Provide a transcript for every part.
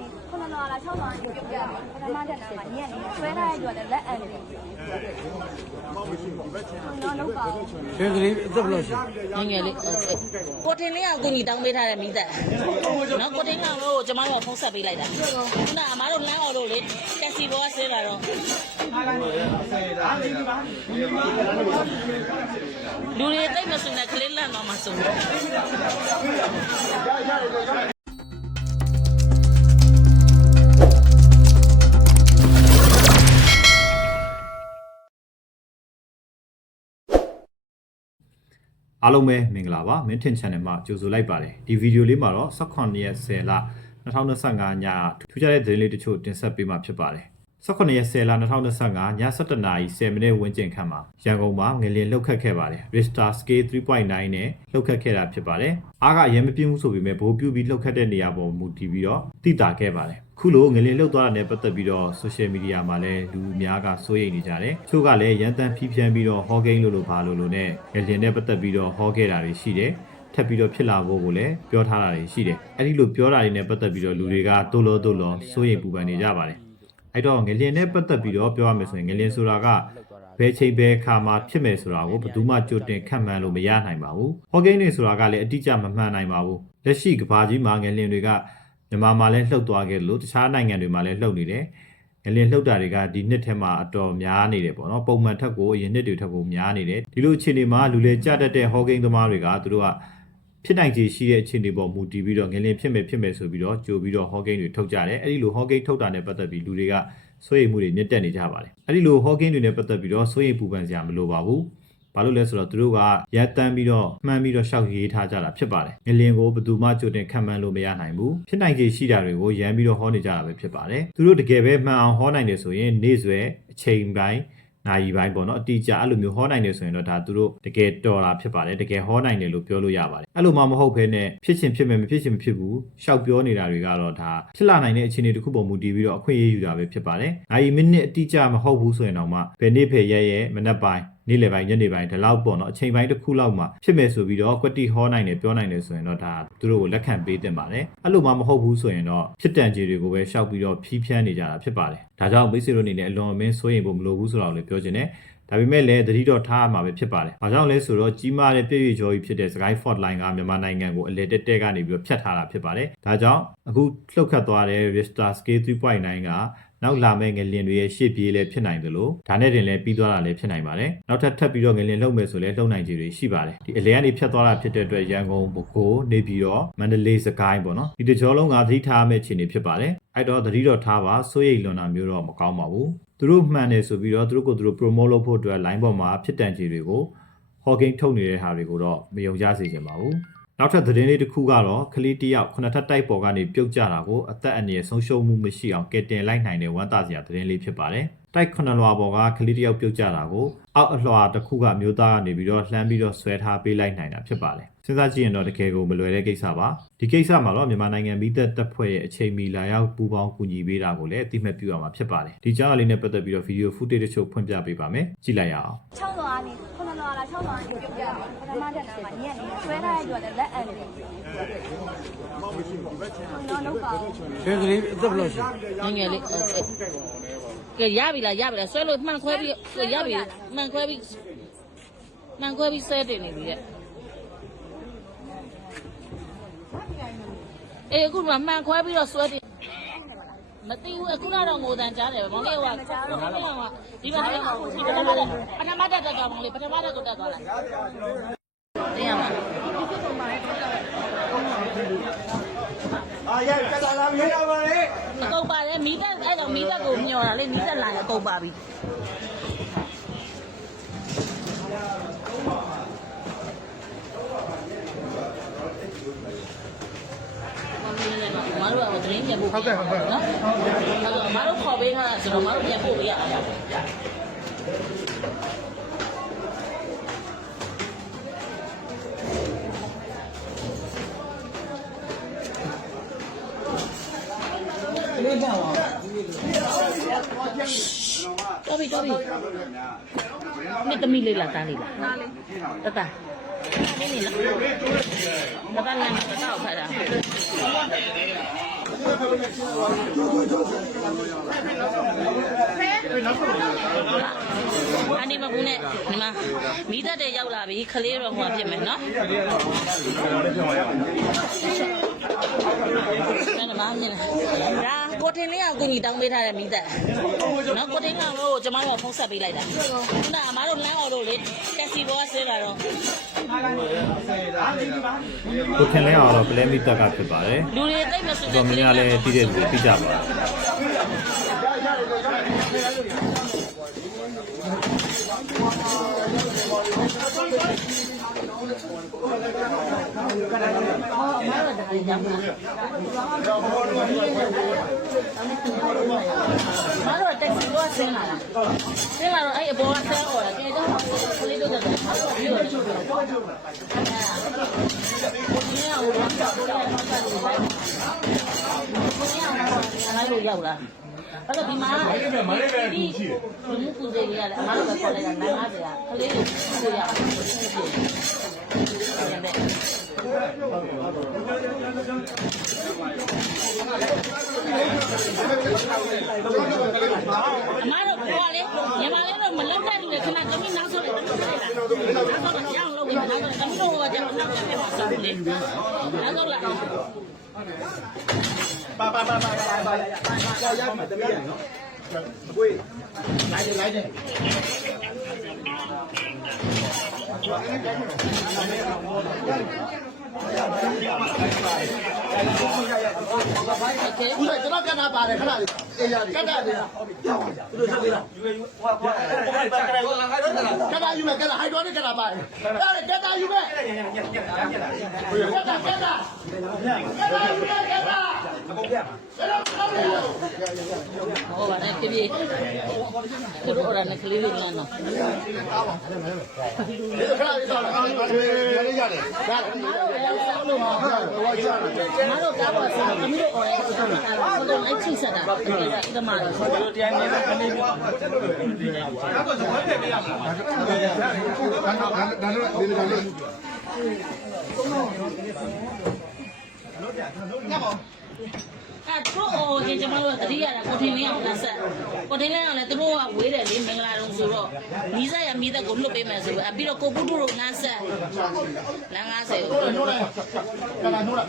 နေခုနလောလာ6လောနေပြုတ်ပြပထမတက်နာမှာညက်နေဆွဲထားတဲ့ကြွတယ်လက်အန်နေနော်လောက်ပါဘူး ဆွဲကလေးအသက်ဘယ်လိုရှိ ငယ်လေးကိုတင်လေးကကိုကြီးတောင်းပေးထားတဲ့မိသက်နော်ကိုတင်ကတော့ကျမတို့ဖုန်းဆက်ပေးလိုက်တာခုနအမားတို့လမ်းအောင်လို့လေတက်စီဘောဆင်းလာတော့လူတွေတိတ်မစုံနဲ့ကလေးလန့်တော့မစုံအားလုံးပဲမင်္ဂလာပါမင်းထင် channel မှာကြိုဆိုလိုက်ပါတယ်ဒီဗီဒီယိုလေးမှာတော့18ရက်10လ2025ညထူးခြားတဲ့သတင်းလေးတချို့တင်ဆက်ပေးမှာဖြစ်ပါတယ်18ရက်10လ2025ည17နာရီ10မိနစ်ဝန်းကျင်ခန့်မှာရန်ကုန်မှာငလျင်လှုပ်ခတ်ခဲ့ပါတယ် Richter scale 3.9 နဲ့လှုပ်ခတ်ခဲ့တာဖြစ်ပါတယ်အားကအရင်မပြင်းဘူးဆိုပေမဲ့ဘိုးပြူပြီးလှုပ်ခတ်တဲ့နေရာပေါ်မူတည်ပြီးတော့တိတာခဲ့ပါတယ်ခုလိုငလျင်လှုပ်သွားတာနဲ့ပတ်သက်ပြီးတော့ social media မှာလည်းလူအများကစိုးရိမ်နေကြတယ်။ချို့ကလည်းရန်တမ်းဖြီးဖြန်းပြီးတော့ဟောကိန်းလို့ဘာလို့နဲ့ငလျင်နဲ့ပတ်သက်ပြီးတော့ဟောခဲ့တာတွေရှိတယ်။ထပ်ပြီးတော့ဖြစ်လာဖို့ကိုလည်းပြောထားတာတွေရှိတယ်။အဲ့ဒီလိုပြောတာတွေနဲ့ပတ်သက်ပြီးတော့လူတွေကတိုးလောစိုးရိမ်ပူပန်နေကြပါတယ်။အဲ့တော့ငလျင်နဲ့ပတ်သက်ပြီးတော့ပြောရမယ်ဆိုရင်ငလျင်ဆိုတာကဘယ်ချိန်ဘယ်ခါမှာဖြစ်မယ်ဆိုတာကိုဘယ်သူမှကြိုတင်ခန့်မှန်းလို့မရနိုင်ပါဘူး။ဟောကိန်းတွေဆိုတာကလည်းအတိအကျမမှန်နိုင်ပါဘူး။လက်ရှိကမ္ဘာကြီးမှာငလျင်တွေကမြန်မာမှာလည်းလှုပ်သွားခဲ့လို့တခြားနိုင်ငံတွေမှာလည်းလှုပ်နေတယ်။ငလျင်လှုပ်တာတွေကဒီနှစ်ထဲမှာအတော်များနေတယ်ပေါ့နော်။ပုံမှန်ထက်ကိုအရင်နှစ်တွေထက်ကိုများနေတယ်။ဒီလိုအခြေအနေမှာလူလေကြတတ်တဲ့ဟောကိန်းသမားတွေကသူတို့ကဖြစ်နိုင်ခြေရှိတဲ့အခြေအနေပေါ်မူတည်ပြီးတော့ငလျင်ဖြစ်မယ်ဆိုပြီးတော့ကြိုပြီးတော့ဟောကိန်းတွေထုတ်ကြတယ်။အဲ့ဒီလိုဟောကိန်းထုတ်တာနဲ့ပတ်သက်ပြီးလူတွေကစိုးရိမ်မှုတွေမြင့်တက်နေကြပါတယ်။အဲ့ဒီလိုဟောကိန်းတွေနဲ့ပတ်သက်ပြီးတော့စိုးရိမ်ပူပန်စရာမလိုပါဘူး။ဘာလို့လဲဆိုတော့သူတို့ကရက်တန်းပြီးတော့မှန်းပြီးတော့ရှောက်ရေးထားကြတာဖြစ်ပါတယ်ငလျင်ကိုဘယ်သူမှကြိုတင်ခံမှန်းလို့မရနိုင်ဘူးဖြစ်နိုင်ခြေရှိတာတွေကိုရမ်းပြီးတော့ဟောနေကြတာပဲဖြစ်ပါတယ်သူတို့တကယ်ပဲမှန်အောင်ဟောနိုင်တယ်ဆိုရင်နေ့စွဲအချိန်ပိုင်းနာရီပိုင်းပေါ့နော်အတိအကျအဲ့လိုမျိုးဟောနိုင်တယ်ဆိုရင်တော့ဒါသူတို့တကယ်တော်တာဖြစ်ပါတယ်တကယ်ဟောနိုင်တယ်လို့ပြောလို့ရပါတယ်အဲ့လိုမှမဟုတ်ဘဲနဲ့ဖြစ်ချင်းဖြစ်မယ်မဖြစ်ချင်းမဖြစ်ဘူးရှောက်ပြောနေတာတွေကတော့ဒါဖြစ်လာနိုင်တဲ့အခြေအနေတစ်ခုပေါ်မူတည်ပြီးတော့အခွင့်အရေးယူတာပဲဖြစ်ပါတယ်နာရီမိနစ်အတိအကျမဟုတ်ဘူးဆိုရင်တော့မှဘယ်နေ့ဖယ်ရဲမနက်ပိုင်းနေ့လယ်ပိုင်းညနေပိုင်းဒီလောက်ပေါ့နော်အချိန်ပိုင်းတစ်ခုလောက်မှာဖြစ်မယ်ဆိုပြီးတော့ကွက်တီဟောနိုင်တယ်ပြောနိုင်တယ်ဆိုရင်တော့ဒါသူတို့ကိုလက်ခံပေးတင်ပါတယ်အဲ့လိုမှမဟုတ်ဘူးဆိုရင်တော့ဖြစ်တန်ခြေတွေကိုပဲရှောက်ပြီးတော့ဖြီးဖြန်းနေကြတာဖြစ်ပါတယ်ဒါကြောင့်မိတ်ဆွေတို့အနေနဲ့အလွန်အမင်းစိုးရိမ်ဖို့မလိုဘူးဆိုတော့လည်းပြောချင်တယ်ဒါပေမဲ့လည်းသတိတော့ထားရမှာပဲဖြစ်ပါတယ်။ဘာကြောင့်လဲဆိုတော့ကြီးမားတဲ့ပြည့်ရွကျော်ကြီးဖြစ်တဲ့ Sky Fault Line ကမြန်မာနိုင်ငံကိုအလဲတက်ကနေပြီးတော့ဖြတ်ထားတာဖြစ်ပါတယ်။ဒါကြောင့်အခုလှုပ်ခတ်သွားတဲ့ Richter Scale 3.9 ကနောက်လာမယ့်ငလျင်တွေရဲ့ရှေ့ပြေးလည်းဖြစ်နိုင်တယ်လို့ဒါနဲ့တင်လည်းပြီးသွားတာလည်းဖြစ်နိုင်ပါတယ်။နောက်ထပ်ပြီးတော့ငလျင်လှုပ်မယ်ဆိုလည်းလှုပ်နိုင်ခြေတွေရှိပါတယ်။ဒီအလဲကနေဖြတ်သွားတာဖြစ်တဲ့အတွက်ရန်ကုန်ပဲခူးနေပြည်တော်မန္တလေးစကိုင်းပေါ့နော်။ဒီတကြောလုံးကသတိထားမယ့်အခြေအနေဖြစ်ပါတယ်။အဲ့တော့သတိတော့ထားပါစိုးရိမ်လွန်တာမျိုးတော့မကောင်းပါဘူး။သူတို့မှန်တယ်ဆိုပြီးတော့သူတို့ကိုသူတို့ promote လုပ်ဖို့အတွက် line ပေါ်မှာဖြစ်တန်ခြေတွေကို hawking ထုတ်နေတဲ့ဟာတွေကိုတော့မယုံကြစေချင်ပါဘူးနောက်ထပ်သတင်းလေးတစ်ခုကတော့ကလေးတယောက်9ထပ်တိုက်ပေါ်ကနေပြုတ်ကျတာကိုအသက်အန္တရာယ်ဆုံးရှုံးမှုမရှိအောင်ကယ်တင်လိုက်နိုင်တဲ့ဝမ်းသာစရာသတင်းလေးဖြစ်ပါတယ်တိုက်9လွှာပေါ်ကကလေးတယောက်ပြုတ်ကျတာကိုအောက်အလွှာတစ်ခုကမျိုးသားကနေပြီးတော့လှမ်းပြီးတော့ဆွဲထားပေးလိုက်နိုင်တာဖြစ်ပါတယ်စဉ်းစားကြည့်ရင်တော့တကယ်ကိုမလွယ်တဲ့ကိစ္စပါဒီကိစ္စမှာတော့မြန်မာနိုင်ငံမိသက်တပ်ဖွဲ့ရဲ့အချိန်မီလာရောက်ပူးပေါင်းကူညီပေးတာကိုလည်းအသိမှတ်ပြုရမှာဖြစ်ပါတယ်ဒီကြောင်းလေးနဲ့ပတ်သက်ပြီးတော့ဗီဒီယို footage တချို့ဖွင့်ပြပေးပါမယ်ကြည့်လိုက်ရအောင်6လောနေခုနလောလာ6လောနေပြုတ်ပြပထမတက်နာမှာညက်နေဆွဲထားတဲ့ကြွတယ်လက်အန်နေနော်လောက်ပါဘူး ဆွဲကလေးအသက်ဘယ်လိုရှိငယ်လေးကဲရပြီလားဆွဲလို့မှန်ခွဲပြီးရပြီမှန်ခွဲပြီးဆွဲတင်နေပြီတဲ့အခုမှမှန်ခွဲပြီးတော့ဆွဲတင်မသိဘူးအခုတော့ငိုတန်ကြားတယ်မောင်လေးကဒီမှာပထမတက်တော့မောင်လေးပထမတက်ကိုတက်သွားလိုက်တင်ရမှာအာရကတလာမြေရပါလေအကုန်ပါတယ်မီးတက်အဲ့တော့မီးတက်ကိုမျောတာလေမီးတက်လာရင်အကုန်ပါပြီမတို့ကသတင်းပြန်ပို့ဟုတ်ကဲ့နော်အဲ့တော့မတို့ခေါ်ပေးထားတာဆိုတော့မတို့ပြန်ပို့ပေးရအောင်လေးပါပါတော်ပြီနှစ်သမီးလေးလားတားလေးလားတားလေးတတနေလားတတလမ်းတတောက်ဖတ်တာ ဒီမကူနဲ့ဒီမှာမိသက်တဲ့ရောက်လာပြီခလေးတော့ဟိုဖြစ်မယ်နော်အဲ့ဒါမှမင်းဒါကိုတင်လေးကကိုကြီးတောင်းပေးထားတဲ့မိသက်နော်ကိုတင်ကလို့ကျမတို့ဖုန်းဆက်ပေးလိုက်တာခုနအမားတို့လမ်းအော်တို့လေတက်စီဘောဆင်းလာတော့ ကိုခင်လဲအောင်တော့ပလဲမီတက်ကဖြစ်ပါတယ် လူတွေသိမဆို ။တော်များလည်းတည်တဲ့လူသိကြပါမားတော့တက်စီဘောဆင်းလာတာဆင်းလာတော့အဲ့အဘောကဆင်းအော်တာကဲတော့ခလေးတို့ကတော့ပြီးတော့ချုပ်ပြောတော့ဒီကဟိုတော့ဆက်လို့ရောက်လာအဲ့တော့ဒီမှာမလေးပဲကူရှိတယ်ဘုံကူစေးကြီးရတယ်အမားတို့ပဲခေါ်လိုက်တာ950ကခလေးတွေကိုရအောင်ပြန်တယ်အမားတို့ခေါ်လေညီမလေးတို့မလောက်တဲ့လူတွေခဏသမီးနောက်ဆုံးလိုက်တာနောက်ဆုံးကြောင်လို့ဝင်နောက်ဆုံးသမီးတို့ကကြောင်နောက်ဆုံးပြန်ပါစားလေနောက်ဆုံးလာပါရမယ်တမီးရနော်အကွေးလိုက်တယ်ဦးကျွန်တော်ကတ်တာပါတယ်ခဏလေးအေးရတယ်ကတ်တာလေးသူတို့ဆက်ပေးလားကတ်တာယူမယ်ကတ်တာဟိုက်ဒရိုနစ်ကတ်တာပါတယ်အဲ့ဒါကတ်တာယူမယ်ကတ်တာယူမယ်ကတ်တာအကုန်ပြဟောပါတယ်ပြပြသူတို့ရတဲ့ကလေးလေးလမ်းတော့ဒီခဏလေးတော့ရတယ်ရတယ်လို့မှာဟောကြတယ် မတို့ကားပေါ်ဆက်သမီးတို့အော်ရဲဆက်တာဘုံအချိဆက်တာဒီမှာတို့တရားနေပဲကနေပြီဒါတော့ဇွဲပေးရမှာဒါတော့ဒီလိုလေးအဲ့တို့ဒီကျွန်တော်တို့တတိယကကိုထင်းလင်းအောင်လက်ဆက်ကိုထင်းလင်းအောင်လည်းသူတို့ကဝေးတယ်လေမင်္ဂလာတုံးဆိုတော့မိဆက်ရမိသက်ကိုလွတ်ပေးမယ်ဆိုပြီးတော့ကိုပုတုတို့ငန်းဆက်လမ်း90ကိုနိုးလိုက်ကလာနိုးလိုက်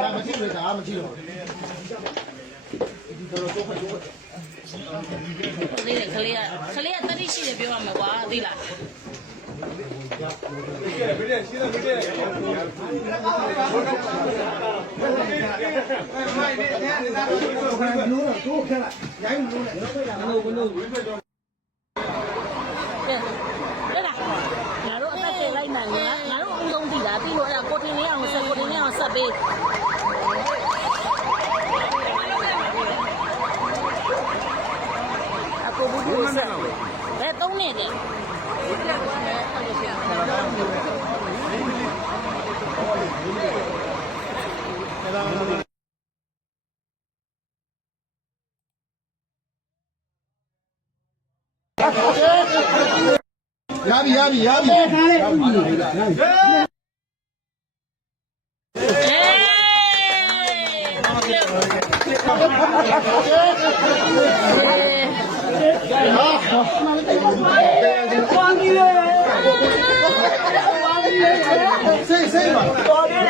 ဒါမကြည့်လို့ဒါမကြည့်လို့ဒီတော့တော့တော့လေးကလေးကတတိရှိတယ်ပြောရမှာကွာသိလားလိုက်နိုင်ငါတို့အုံဆုံးတည်တာပြီးတော့အဲ့ကိုတင်လေးအောင်ဆက်ပေးအခုဘူးဆက်ဘယ်3နှစ်လဲရပြီခါလေးရစိတ်ပါတော်တယ်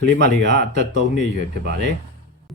ကလေးမလေးကအသက်3နှစ်အရွယ်ဖြစ်ပါတယ်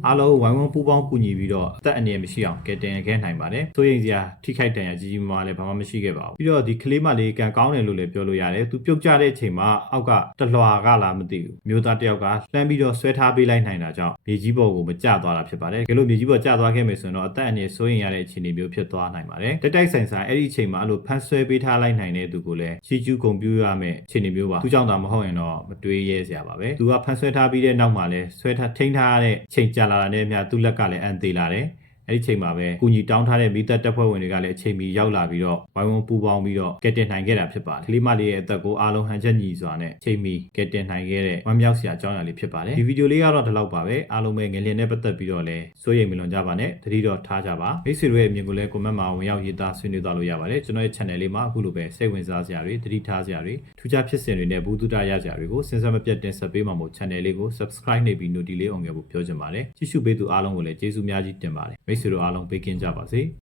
အားလုံးဝိုင်းဝန်းပူးပေါင်းကူညီပြီးတော့အသက်အန္တရာယ်မရှိအောင်ကယ်တင်ခဲ့နိုင်ပါတယ်။စိုးရိမ်စရာထိခိုက်ဒဏ်ရာကြီးကြီးမားလည်းဘာမှမရှိခဲ့ပါဘူး။ပြီးတော့ဒီကလေးမလေးကန်ကောင်းတယ်လို့လည်းပြောလို့ရတယ်။သူပြုတ်ကျတဲ့အချိန်မှာအောက်ကတလွှာကလားမသိဘူး။မျိုးသားတယောက်ကလှမ်းပြီးတော့ဆွဲထားပေးလိုက်နိုင်တာကြောင့်မြေကြီးပေါ်ကိုမကျသွားတာဖြစ်ပါတယ်။ကဲလို့မြေကြီးပေါ်ကျသွားခဲ့မယ်ဆိုရင်တော့အသက်အန္တရာယ်စိုးရိမ်ရတဲ့အခြေအနေမျိုးဖြစ်သွားနိုင်ပါတယ်။တိုက်ဆိုင်ဆိုင်အဲ့ဒီအချိန်မှာအဲ့လိုဖမ်းဆွဲပေးထားလိုက်နိုင်တဲ့သူကိုလည်းချီကျူးဂုဏ်ပြုရမယ့်အခြေအနေမျိုးပါ။သူကြောင့်သာမဟုတ်ရင်တော့မတွေးရဲစရာပါပဲ။သူကဖမ်းဆွဲထားပြီးတဲ့နောက်မှာလည်းဆွဲထားထိန်းထားတဲ့ချိန်ကြာလာတဲ့မြတ်သူလက်ကလည်းအန်သေးလာတယ် အဲ့ဒီချိန်မှာပဲကုညီတောင်းထားတဲ့မိသက်တပ်ဖွဲ့ဝင်တွေကလည်းအချိန်မီရောက်လာပြီးတော့ဝိုင်းဝန်းပူးပေါင်းပြီးတော့ကယ်တင်နိုင်ခဲ့တာဖြစ်ပါတယ်ကလေးမလေးရဲ့အသက်ကိုအားလုံးဟန်ချက်ညီစွာနဲ့အချိန်မီကယ်တင်နိုင်ခဲ့တဲ့ဝမ်းမြောက်စရာအကြောင်းအရာလေးဖြစ်ပါတယ်ဒီဗီဒီယိုလေးကတော့ဒီလောက်ပါပဲအားလုံးပဲငလျင်နဲ့ပတ်သက်ပြီးတော့လည်းစိုးရိမ်မလွန်ကြပါနဲ့သတိတော့ထားကြပါမိတ်ဆွေတို့ရဲ့အမြင်ကိုလည်း comment မှာဝင်ရောက်ရေးသားဆွေးနွေးသွားလို့ရပါတယ်ကျွန်တော်ရဲ့ channel လေးမှာအခုလိုပဲစိတ်ဝင်စားစရာတွေသတိထားစရာတွေထူးခြားဖြစ်စဉ်တွေနဲ့ဘူးတူတာရစရာတွေကိုစဉ်ဆက်မပြတ်တင်ဆက်ပေးမှာမို့ channel လေးကို subscribe နှိပ်ပြီး notification လေး on ခဲ့ဖို့ပြောချင်ပါတယ်ကြည့်ရှုပေးသူအားလုံးကိုလည်းကျေးဇူးများကြီးတင်ပါတယ်မိတ်ဆွေတို့အားလုံးပေးကင်းကြပါစေ